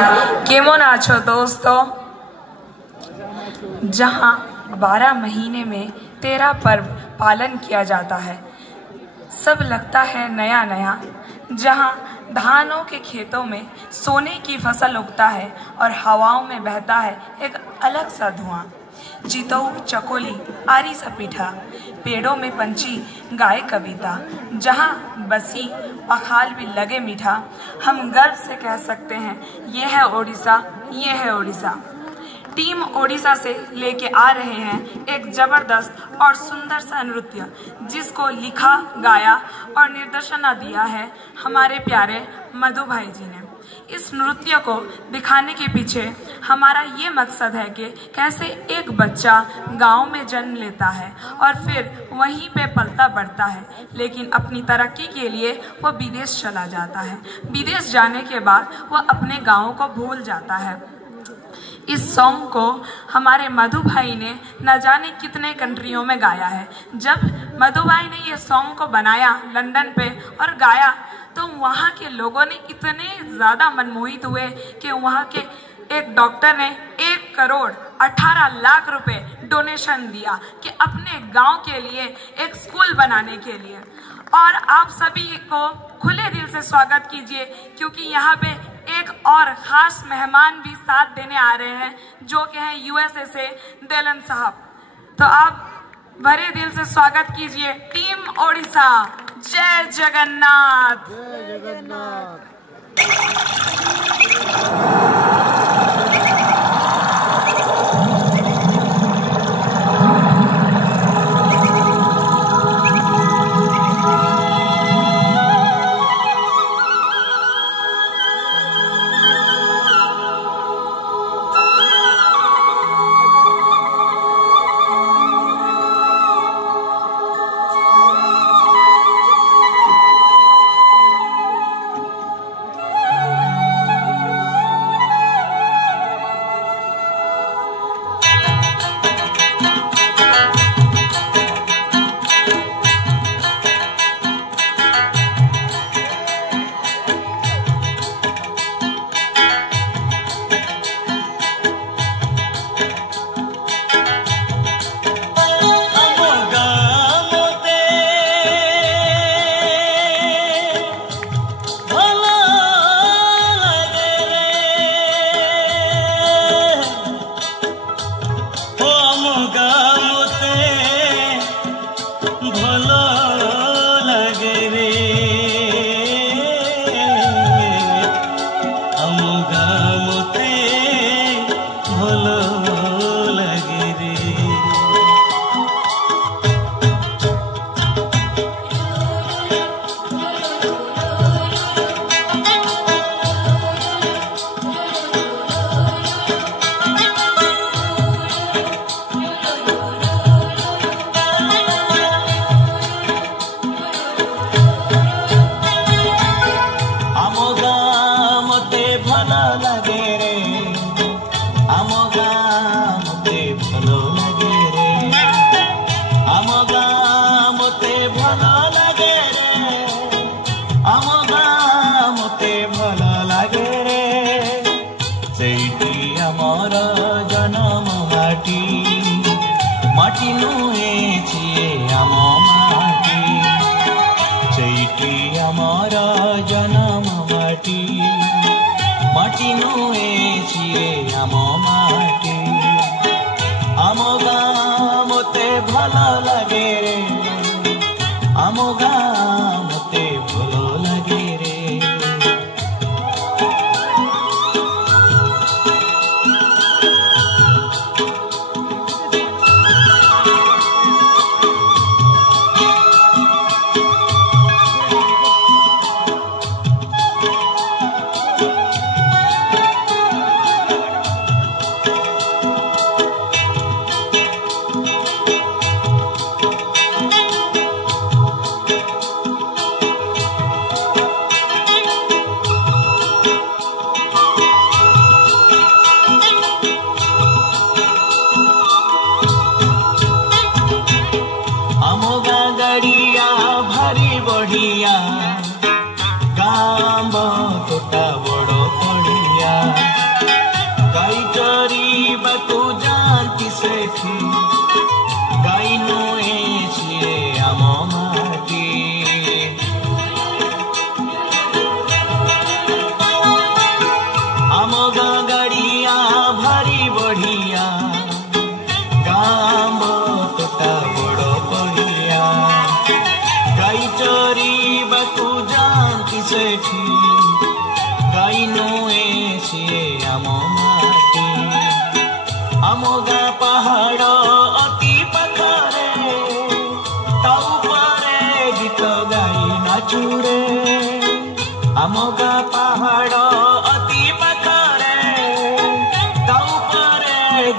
केमन आछो दोस्तों। जहाँ 12 महीने में 13 पर्व पालन किया जाता है, सब लगता है नया नया। जहाँ धानों के खेतों में सोने की फसल उगता है और हवाओं में बहता है एक अलग सा धुआं। चितऊ चकोली आरी सा पीठा, पेड़ों में पंछी गाए कविता। जहाँ बसी पखाल भी लगे मीठा, हम गर्व से कह सकते हैं ये है ओडिशा, ये है ओडिशा। टीम ओडिशा से लेके आ रहे हैं एक जबरदस्त और सुंदर सा नृत्य, जिसको लिखा, गाया और निर्देशन दिया है हमारे प्यारे मधु भाई जी ने। इस नृत्य को दिखाने के पीछे हमारा ये मकसद है कि कैसे एक बच्चा गांव में जन्म लेता है और फिर वहीं पे पलता बढ़ता है, लेकिन अपनी तरक्की के लिए वो विदेश चला जाता है। विदेश जाने के बाद वो अपने गाँव को भूल जाता है। इस सॉन्ग को हमारे मधु भाई ने न जाने कितने कंट्रियों में गाया है। जब मधु भाई ने ये सॉन्ग को बनाया लंदन पे और गाया, तो वहाँ के लोगों ने इतने ज़्यादा मनमोहित हुए कि वहाँ के एक डॉक्टर ने 1 करोड़ 18 लाख रुपए डोनेशन दिया कि अपने गांव के लिए एक स्कूल बनाने के लिए। और आप सभी को खुले दिल से स्वागत कीजिए, क्योंकि यहाँ पे एक और खास मेहमान भी साथ देने आ रहे हैं, जो कि हैं यूएसए से देलन साहब। तो आप भरे दिल से स्वागत कीजिए टीम ओडिशा। जय जगन्नाथ। जय जगन्नाथ।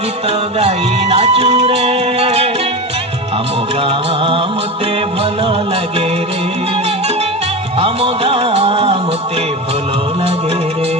गीत गाई नाचू रे आम गाँ मते भल लगे रे आम गाँ मते भल लगे रे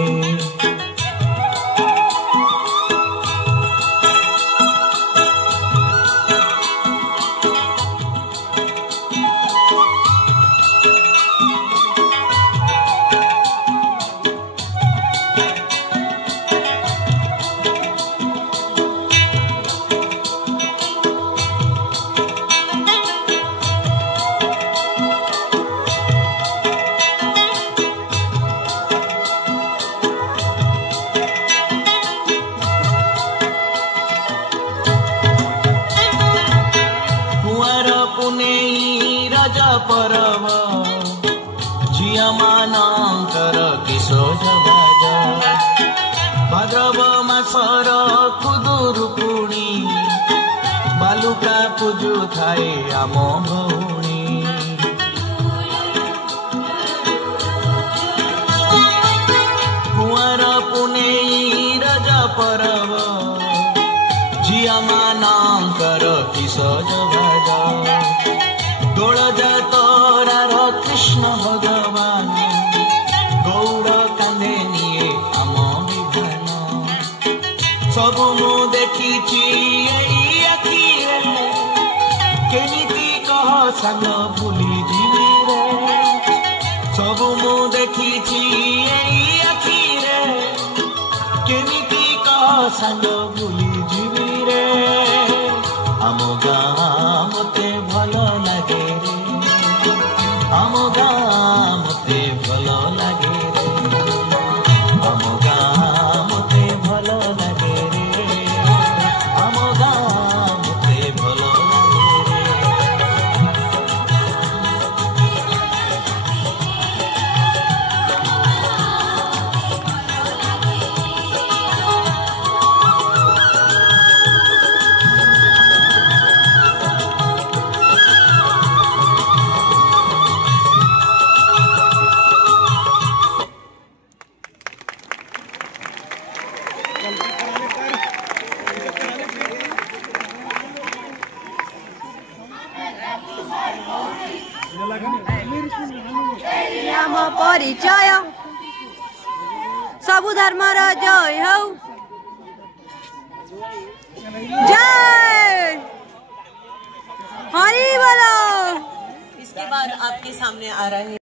परब झिया मानकर किशोर बाज भाद्रव मासर खुदुरुकुणी बालुका पूजु थाए आम भौणी कुआर पुनेई रज परब झिया मानकर किशोर बाज दोल जातरार कृष्ण भगवान गौर कांदे निये आम विधान सबु मु देखी आखिरे केमिति कह साल भूली जीवी रे सबु मु देखी आखिरे केमिति कह साल भूली जीवी रे आम गाँ मते भल लगे रे आम गाँ मते भल लगे रे आम गाँ मते भल लगे रे आम गाँ मते भल लगे रे आम परिचय सबु धर्मर जय हो जय हरि बोलो। इसके बाद आपके सामने आ रहे हैं